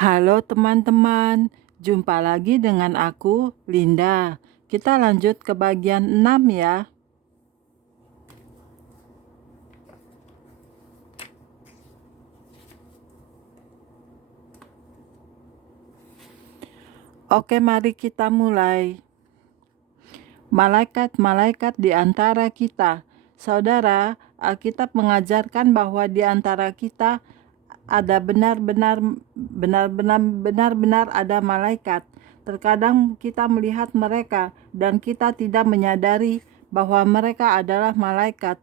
Halo teman-teman, jumpa lagi dengan aku, Linda. Kita lanjut ke bagian 6 ya. Oke, mari kita mulai. Malaikat-malaikat di antara kita. Saudara, Alkitab mengajarkan bahwa di antara kita ada benar-benar ada malaikat. Terkadang kita melihat mereka dan kita tidak menyadari bahwa mereka adalah malaikat.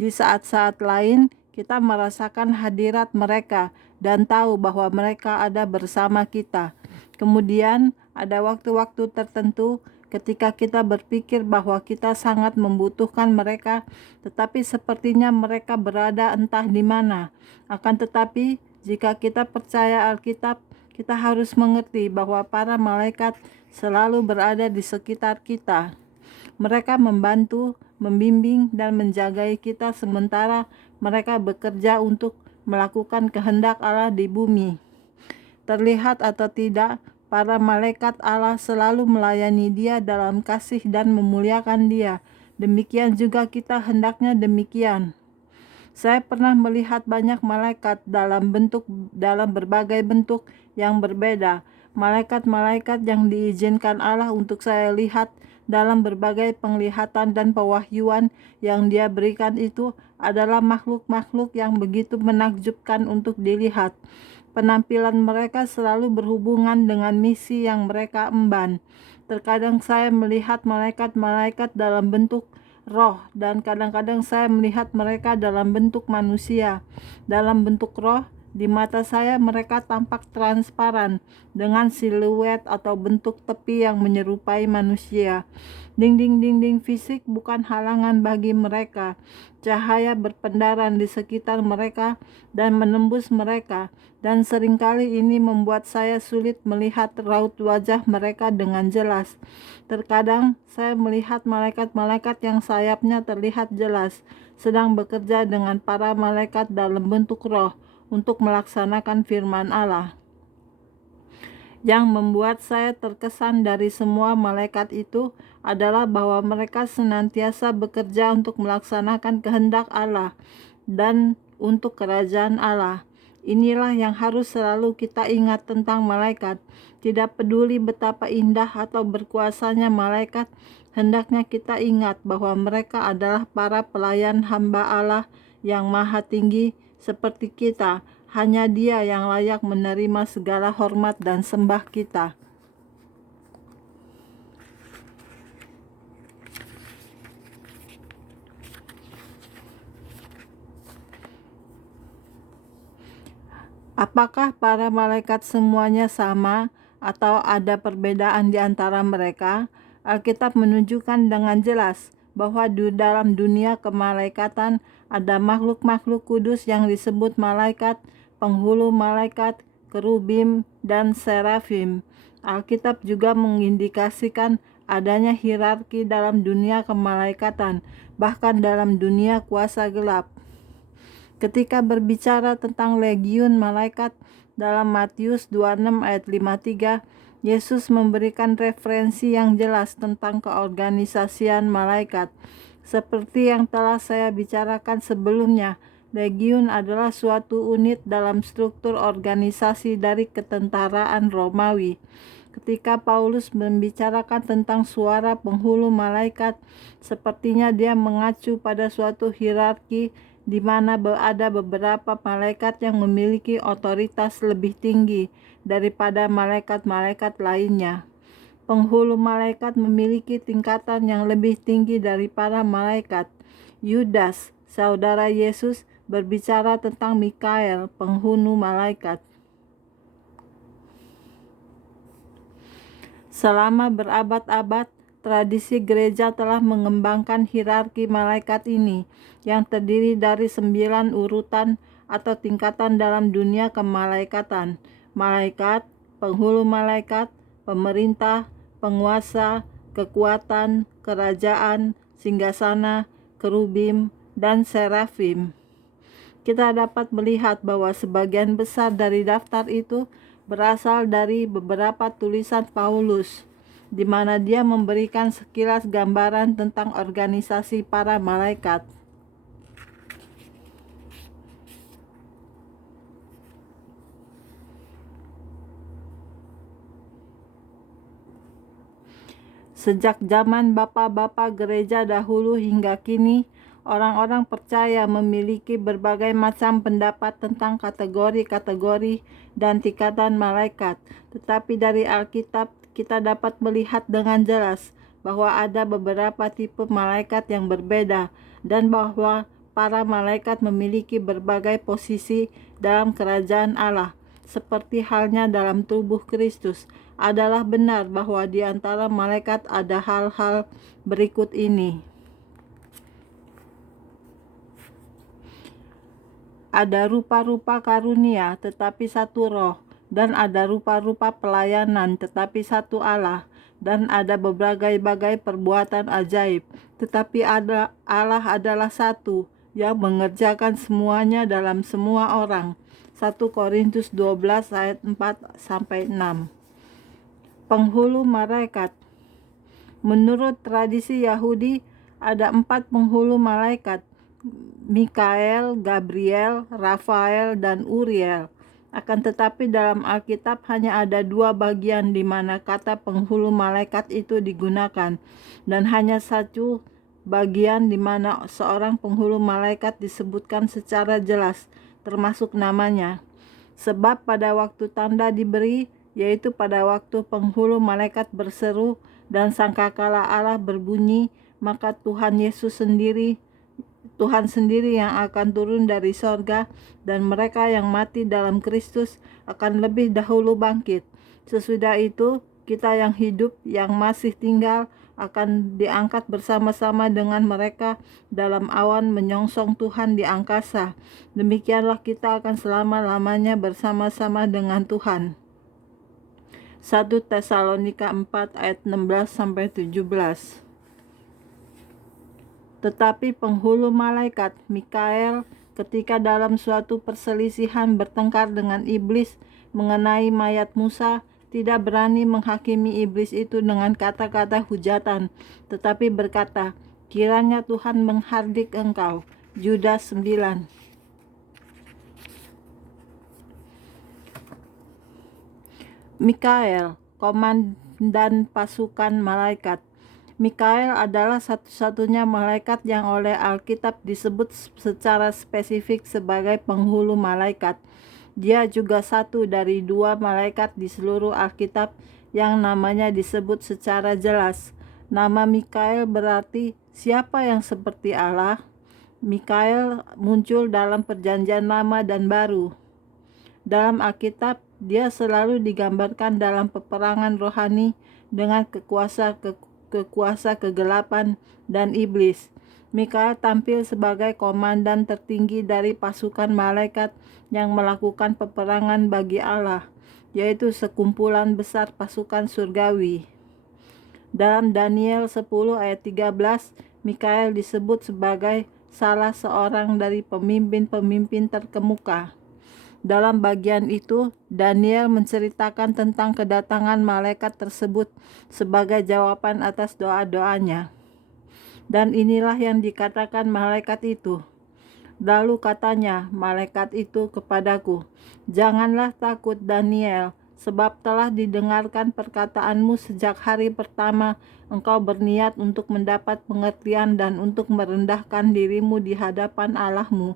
Di saat-saat lain, kita merasakan hadirat mereka dan tahu bahwa mereka ada bersama kita. Kemudian, ada waktu-waktu tertentu ketika kita berpikir bahwa kita sangat membutuhkan mereka, tetapi sepertinya mereka berada entah di mana. Akan tetapi, jika kita percaya Alkitab, kita harus mengerti bahwa para malaikat selalu berada di sekitar kita. Mereka membantu, membimbing, dan menjagai kita sementara mereka bekerja untuk melakukan kehendak Allah di bumi. Terlihat atau tidak, para malaikat Allah selalu melayani Dia dalam kasih dan memuliakan Dia. Demikian juga kita hendaknya demikian. Saya pernah melihat banyak malaikat dalam berbagai bentuk yang berbeda. Malaikat-malaikat yang diizinkan Allah untuk saya lihat dalam berbagai penglihatan dan pewahyuan yang Dia berikan itu adalah makhluk-makhluk yang begitu menakjubkan untuk dilihat. Penampilan mereka selalu berhubungan dengan misi yang mereka emban. Terkadang saya melihat malaikat-malaikat dalam bentuk roh, dan kadang-kadang saya melihat mereka dalam bentuk manusia. Dalam bentuk roh, di mata saya mereka tampak transparan dengan siluet atau bentuk tepi yang menyerupai manusia. Dinding-dinding fisik bukan halangan bagi mereka. Cahaya berpendaran di sekitar mereka dan menembus mereka, dan seringkali ini membuat saya sulit melihat raut wajah mereka dengan jelas. Terkadang saya melihat malaikat-malaikat yang sayapnya terlihat jelas sedang bekerja dengan para malaikat dalam bentuk roh untuk melaksanakan firman Allah. Yang membuat saya terkesan dari semua malaikat itu adalah bahwa mereka senantiasa bekerja untuk melaksanakan kehendak Allah dan untuk kerajaan Allah. Inilah yang harus selalu kita ingat tentang malaikat. Tidak peduli betapa indah atau berkuasanya malaikat, hendaknya kita ingat bahwa mereka adalah para pelayan hamba Allah yang maha tinggi seperti kita. Hanya Dia yang layak menerima segala hormat dan sembah kita. Apakah para malaikat semuanya sama atau ada perbedaan di antara mereka? Alkitab menunjukkan dengan jelas bahwa di dalam dunia kemalaikatan ada makhluk-makhluk kudus yang disebut malaikat, penghulu malaikat, kerubim, dan serafim. Alkitab juga mengindikasikan adanya hierarki dalam dunia kemalaikatan, bahkan dalam dunia kuasa gelap. Ketika berbicara tentang legiun malaikat dalam Matius 26 ayat 53, Yesus memberikan referensi yang jelas tentang keorganisasian malaikat. Seperti yang telah saya bicarakan sebelumnya, legiun adalah suatu unit dalam struktur organisasi dari ketentaraan Romawi. Ketika Paulus membicarakan tentang suara penghulu malaikat, sepertinya dia mengacu pada suatu hierarki di mana ada beberapa malaikat yang memiliki otoritas lebih tinggi daripada malaikat-malaikat lainnya. Penghulu malaikat memiliki tingkatan yang lebih tinggi dari para malaikat. Yudas, saudara Yesus, berbicara tentang Mikael, penghulu malaikat. Selama berabad-abad, tradisi gereja telah mengembangkan hierarki malaikat ini yang terdiri dari 9 urutan atau tingkatan dalam dunia kemalaikatan. Malaikat, penghulu malaikat, pemerintah, penguasa, kekuatan, kerajaan, singgasana, kerubim, dan serafim. Kita dapat melihat bahwa sebagian besar dari daftar itu berasal dari beberapa tulisan Paulus, di mana dia memberikan sekilas gambaran tentang organisasi para malaikat. Sejak zaman bapak-bapak gereja dahulu hingga kini, orang-orang percaya memiliki berbagai macam pendapat tentang kategori-kategori dan tingkatan malaikat. Tetapi dari Alkitab kita dapat melihat dengan jelas bahwa ada beberapa tipe malaikat yang berbeda dan bahwa para malaikat memiliki berbagai posisi dalam kerajaan Allah. Seperti halnya dalam tubuh Kristus, adalah benar bahwa di antara malaikat ada hal-hal berikut ini. Ada rupa-rupa karunia, tetapi satu roh, dan ada rupa-rupa pelayanan, tetapi satu Allah, dan ada berbagai-bagai perbuatan ajaib, tetapi Allah adalah satu, yang mengerjakan semuanya dalam semua orang. 1 Korintus 12 ayat 4-6. Penghulu malaikat. Menurut tradisi Yahudi, ada 4 penghulu malaikat: Mikael, Gabriel, Rafael, dan Uriel. Akan tetapi dalam Alkitab hanya ada 2 bagian di mana kata penghulu malaikat itu digunakan, dan hanya 1 bagian di mana seorang penghulu malaikat disebutkan secara jelas, termasuk namanya. Sebab pada waktu tanda diberi, yaitu pada waktu penghulu malaikat berseru dan sangkakala Allah berbunyi, maka Tuhan sendiri yang akan turun dari sorga, dan mereka yang mati dalam Kristus akan lebih dahulu bangkit. Sesudah itu, kita yang hidup, yang masih tinggal, akan diangkat bersama-sama dengan mereka dalam awan menyongsong Tuhan di angkasa. Demikianlah kita akan selama-lamanya bersama-sama dengan Tuhan. 1 Tesalonika 4 ayat 16-17. Tetapi penghulu malaikat Mikael ketika dalam suatu perselisihan bertengkar dengan iblis mengenai mayat Musa, tidak berani menghakimi iblis itu dengan kata-kata hujatan, tetapi berkata, kiranya Tuhan menghardik engkau. Yudas 9. Mikael, komandan pasukan malaikat. Mikael adalah satu-satunya malaikat yang oleh Alkitab disebut secara spesifik sebagai penghulu malaikat. Dia juga satu dari 2 malaikat di seluruh Alkitab yang namanya disebut secara jelas. Nama Mikael berarti siapa yang seperti Allah. Mikael muncul dalam Perjanjian Lama dan Baru. Dalam Alkitab, dia selalu digambarkan dalam peperangan rohani dengan kekuasa kegelapan dan iblis. Mikael tampil sebagai komandan tertinggi dari pasukan malaikat yang melakukan peperangan bagi Allah, yaitu sekumpulan besar pasukan surgawi. Dalam Daniel 10 ayat 13, Mikael disebut sebagai salah seorang dari pemimpin-pemimpin terkemuka. Dalam bagian itu, Daniel menceritakan tentang kedatangan malaikat tersebut sebagai jawaban atas doa-doanya. Dan inilah yang dikatakan malaikat itu. Lalu katanya malaikat itu kepadaku, janganlah takut Daniel, sebab telah didengarkan perkataanmu sejak hari pertama engkau berniat untuk mendapat pengertian dan untuk merendahkan dirimu di hadapan Allahmu.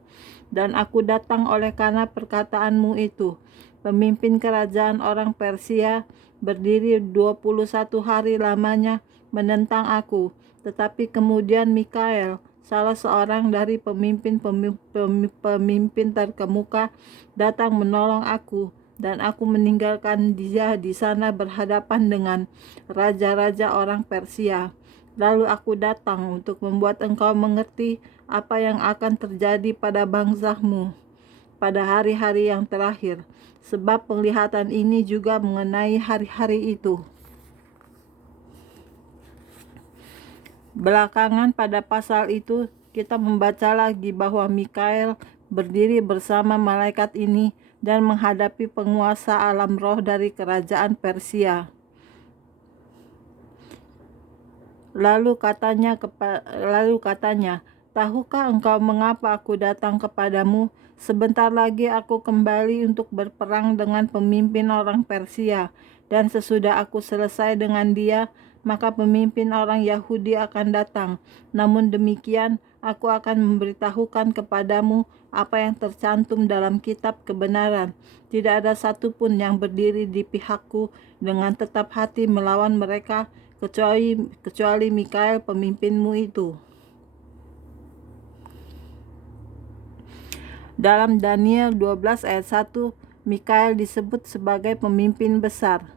Dan aku datang oleh karena perkataanmu itu. Pemimpin kerajaan orang Persia berdiri 21 hari lamanya menentang aku. Tetapi kemudian Mikael, salah seorang dari pemimpin terkemuka, datang menolong aku, dan aku meninggalkan dia di sana berhadapan dengan raja-raja orang Persia. Lalu aku datang untuk membuat engkau mengerti apa yang akan terjadi pada bangsamu pada hari-hari yang terakhir, sebab penglihatan ini juga mengenai hari-hari itu. Belakangan pada pasal itu kita membaca lagi bahwa Mikael berdiri bersama malaikat ini dan menghadapi penguasa alam roh dari kerajaan Persia. Lalu katanya, tahukah engkau mengapa aku datang kepadamu? Sebentar lagi aku kembali untuk berperang dengan pemimpin orang Persia, dan sesudah aku selesai dengan dia, maka pemimpin orang Yahudi akan datang. Namun demikian, aku akan memberitahukan kepadamu apa yang tercantum dalam kitab kebenaran. Tidak ada satupun yang berdiri di pihakku dengan tetap hati melawan mereka, kecuali Mikael pemimpinmu itu. Dalam Daniel 12 ayat 1, Mikael disebut sebagai pemimpin besar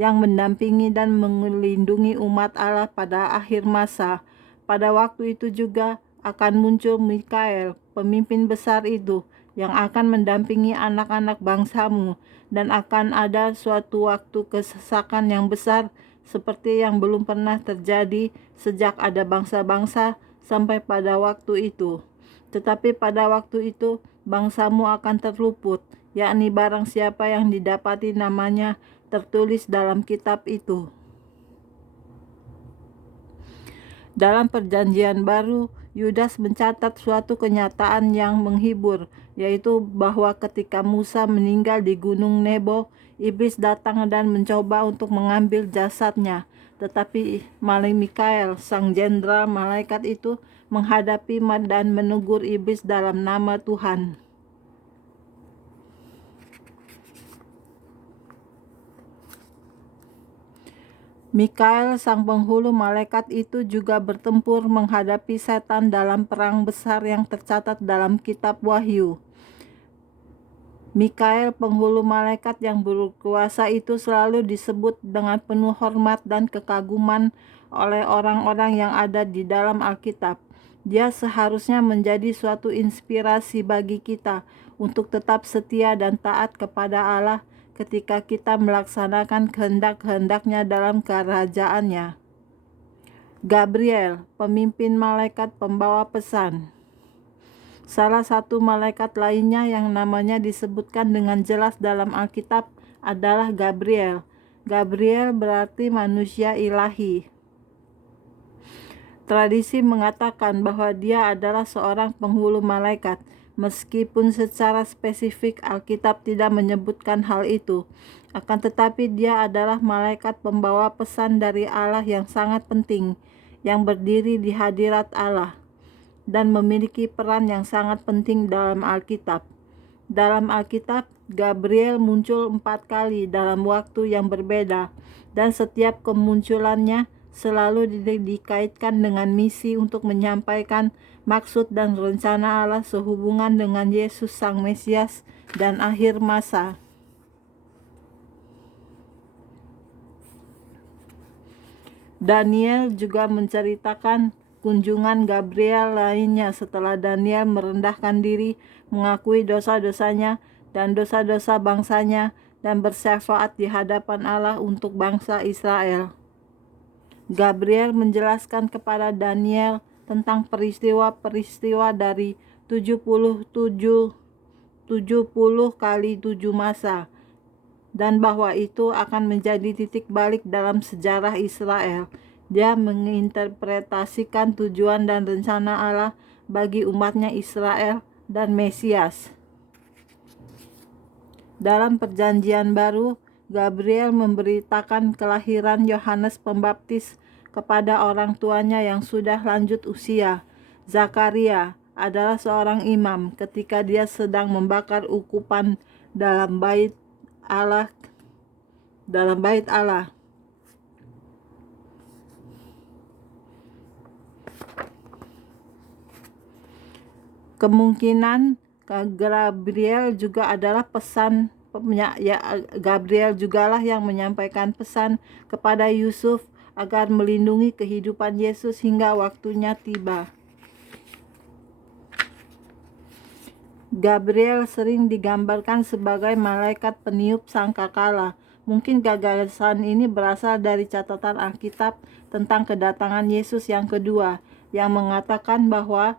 yang mendampingi dan melindungi umat Allah pada akhir masa. Pada waktu itu juga akan muncul Mikael, pemimpin besar itu, yang akan mendampingi anak-anak bangsamu, dan akan ada suatu waktu kesesakan yang besar seperti yang belum pernah terjadi sejak ada bangsa-bangsa sampai pada waktu itu. Tetapi pada waktu itu bangsamu akan terluput, yakni barang siapa yang didapati namanya tertulis dalam kitab itu. Dalam Perjanjian Baru, Yudas mencatat suatu kenyataan yang menghibur, yaitu bahwa ketika Musa meninggal di Gunung Nebo, iblis datang dan mencoba untuk mengambil jasadnya. Tetapi Mikael, sang jenderal malaikat itu, menghadapi dan menegur iblis dalam nama Tuhan. Mikael, sang penghulu malaikat itu, juga bertempur menghadapi setan dalam perang besar yang tercatat dalam kitab Wahyu. Mikael, penghulu malaikat yang berkuasa itu, selalu disebut dengan penuh hormat dan kekaguman oleh orang-orang yang ada di dalam Alkitab. Dia seharusnya menjadi suatu inspirasi bagi kita untuk tetap setia dan taat kepada Allah ketika kita melaksanakan kehendak-kehendaknya dalam kerajaannya. Gabriel, pemimpin malaikat pembawa pesan. Salah satu malaikat lainnya yang namanya disebutkan dengan jelas dalam Alkitab adalah Gabriel. Gabriel berarti manusia ilahi. Tradisi mengatakan bahwa dia adalah seorang penghulu malaikat. Meskipun secara spesifik Alkitab tidak menyebutkan hal itu, akan tetapi dia adalah malaikat pembawa pesan dari Allah yang sangat penting, yang berdiri di hadirat Allah, dan memiliki peran yang sangat penting dalam Alkitab. Dalam Alkitab, Gabriel muncul 4 kali dalam waktu yang berbeda, dan setiap kemunculannya selalu dikaitkan dengan misi untuk menyampaikan maksud dan rencana Allah sehubungan dengan Yesus Sang Mesias dan akhir masa. Daniel juga menceritakan kunjungan Gabriel lainnya setelah Daniel merendahkan diri, mengakui dosa-dosanya dan dosa-dosa bangsanya, dan bersyafaat di hadapan Allah untuk bangsa Israel. Gabriel menjelaskan kepada Daniel tentang peristiwa-peristiwa dari 70 kali 7 masa, dan bahwa itu akan menjadi titik balik dalam sejarah Israel. Dia menginterpretasikan tujuan dan rencana Allah bagi umatnya Israel dan Mesias. Dalam Perjanjian Baru, Gabriel memberitakan kelahiran Yohanes Pembaptis kepada orang tuanya yang sudah lanjut usia. Zakaria adalah seorang imam ketika dia sedang membakar ukupan dalam bait Allah. Kemungkinan Gabriel juga adalah Gabriel jugalah yang menyampaikan pesan kepada Yusuf agar melindungi kehidupan Yesus hingga waktunya tiba. Gabriel sering digambarkan sebagai malaikat peniup sangkakala. Mungkin gagasan ini berasal dari catatan Alkitab tentang kedatangan Yesus yang kedua, yang mengatakan bahwa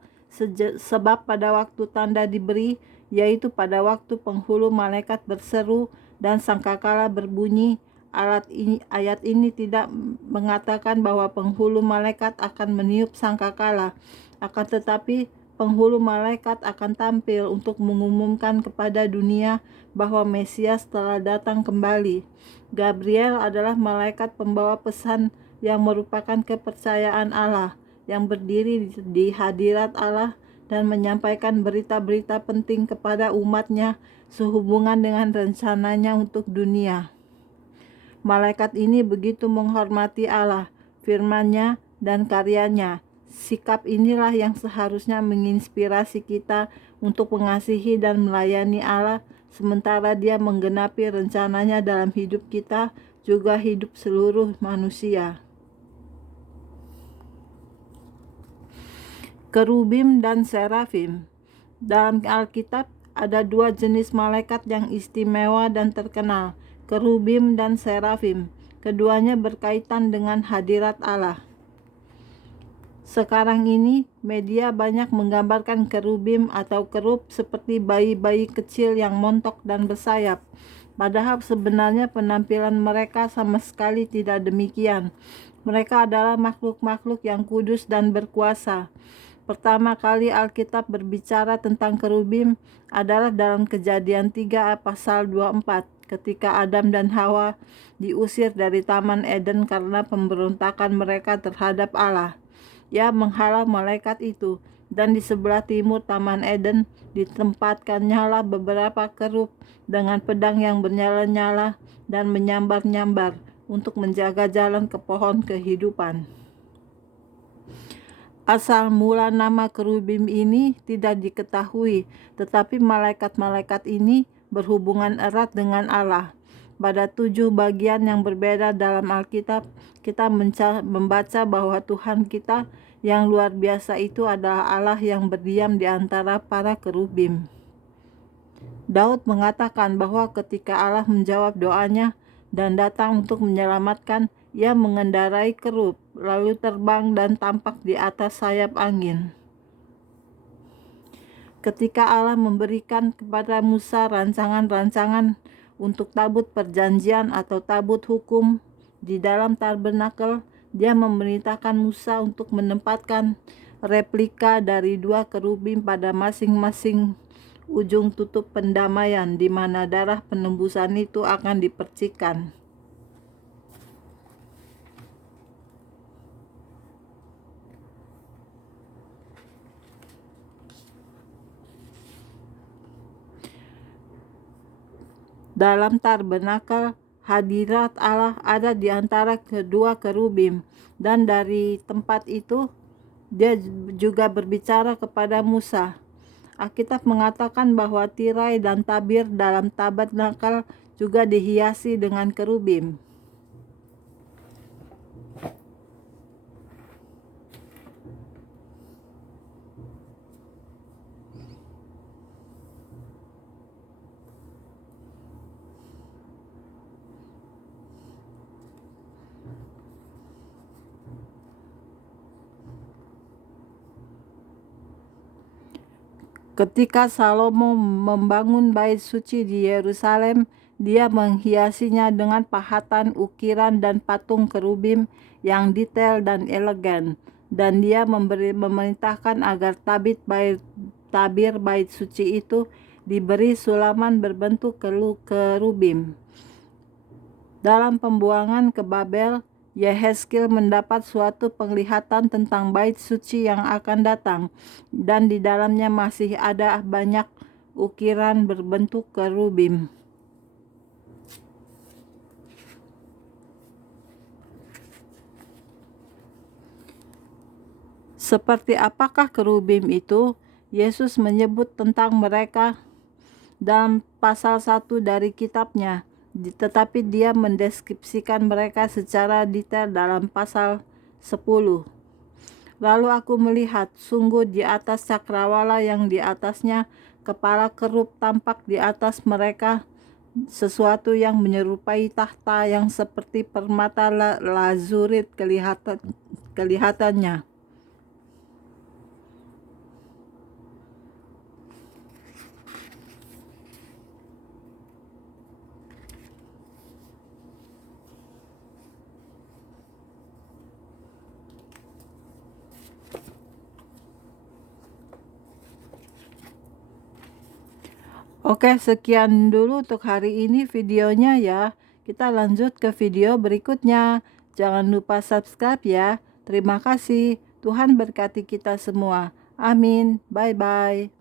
sebab pada waktu tanda diberi, yaitu pada waktu penghulu malaikat berseru dan sangkakala berbunyi. Ayat ini tidak mengatakan bahwa penghulu malaikat akan meniup sangkakala, akan tetapi penghulu malaikat akan tampil untuk mengumumkan kepada dunia bahwa Mesias telah datang kembali. Gabriel adalah malaikat pembawa pesan yang merupakan kepercayaan Allah, yang berdiri di hadirat Allah dan menyampaikan berita-berita penting kepada umatnya sehubungan dengan rencananya untuk dunia. Malaikat ini begitu menghormati Allah, firman-Nya, dan karyanya. Sikap inilah yang seharusnya menginspirasi kita untuk mengasihi dan melayani Allah, sementara Dia menggenapi rencananya dalam hidup kita, juga hidup seluruh manusia. Kerubim dan serafim. Dalam Alkitab ada dua jenis malaikat yang istimewa dan terkenal, kerubim dan serafim. Keduanya berkaitan dengan hadirat Allah. Sekarang ini media banyak menggambarkan kerubim atau kerub seperti bayi-bayi kecil yang montok dan bersayap. Padahal sebenarnya penampilan mereka sama sekali tidak demikian. Mereka adalah makhluk-makhluk yang kudus dan berkuasa. Pertama kali Alkitab berbicara tentang kerubim adalah dalam Kejadian 3 pasal 24, ketika Adam dan Hawa diusir dari Taman Eden karena pemberontakan mereka terhadap Allah. Ia menghalau malaikat itu, dan di sebelah timur Taman Eden ditempatkannya beberapa kerub dengan pedang yang bernyala-nyala dan menyambar-nyambar untuk menjaga jalan ke pohon kehidupan. Asal mula nama kerubim ini tidak diketahui, tetapi malaikat-malaikat ini berhubungan erat dengan Allah. Pada 7 bagian yang berbeda dalam Alkitab, kita membaca bahwa Tuhan kita yang luar biasa itu adalah Allah yang berdiam di antara para kerubim. Daud mengatakan bahwa ketika Allah menjawab doanya dan datang untuk menyelamatkan, Ia mengendarai kerub, lalu terbang dan tampak di atas sayap angin. Ketika Allah memberikan kepada Musa rancangan-rancangan untuk tabut perjanjian atau tabut hukum di dalam tabernakel, Dia memerintahkan Musa untuk menempatkan replika dari 2 kerubim pada masing-masing ujung tutup pendamaian, di mana darah penembusan itu akan dipercikan. Dalam tabernakel, hadirat Allah ada di antara kedua kerubim, dan dari tempat itu Dia juga berbicara kepada Musa. Alkitab mengatakan bahwa tirai dan tabir dalam tabernakel juga dihiasi dengan kerubim. Ketika Salomo membangun bait suci di Yerusalem, dia menghiasinya dengan pahatan, ukiran, dan patung kerubim yang detail dan elegan. Dan dia memerintahkan agar tabir bait suci itu diberi sulaman berbentuk kerubim. Dalam pembuangan ke Babel, Yehezkiel mendapat suatu penglihatan tentang bait suci yang akan datang, dan di dalamnya masih ada banyak ukiran berbentuk kerubim. Seperti apakah kerubim itu? Yesus menyebut tentang mereka dalam pasal 1 dari kitabnya, tetapi Dia mendeskripsikan mereka secara detail dalam pasal 10. Lalu aku melihat, sungguh di atas cakrawala yang di atasnya kepala kerub tampak di atas mereka sesuatu yang menyerupai tahta yang seperti permata lazurit kelihatannya. Oke, sekian dulu untuk hari ini videonya ya. Kita lanjut ke video berikutnya. Jangan lupa subscribe ya. Terima kasih. Tuhan berkati kita semua. Amin. Bye-bye.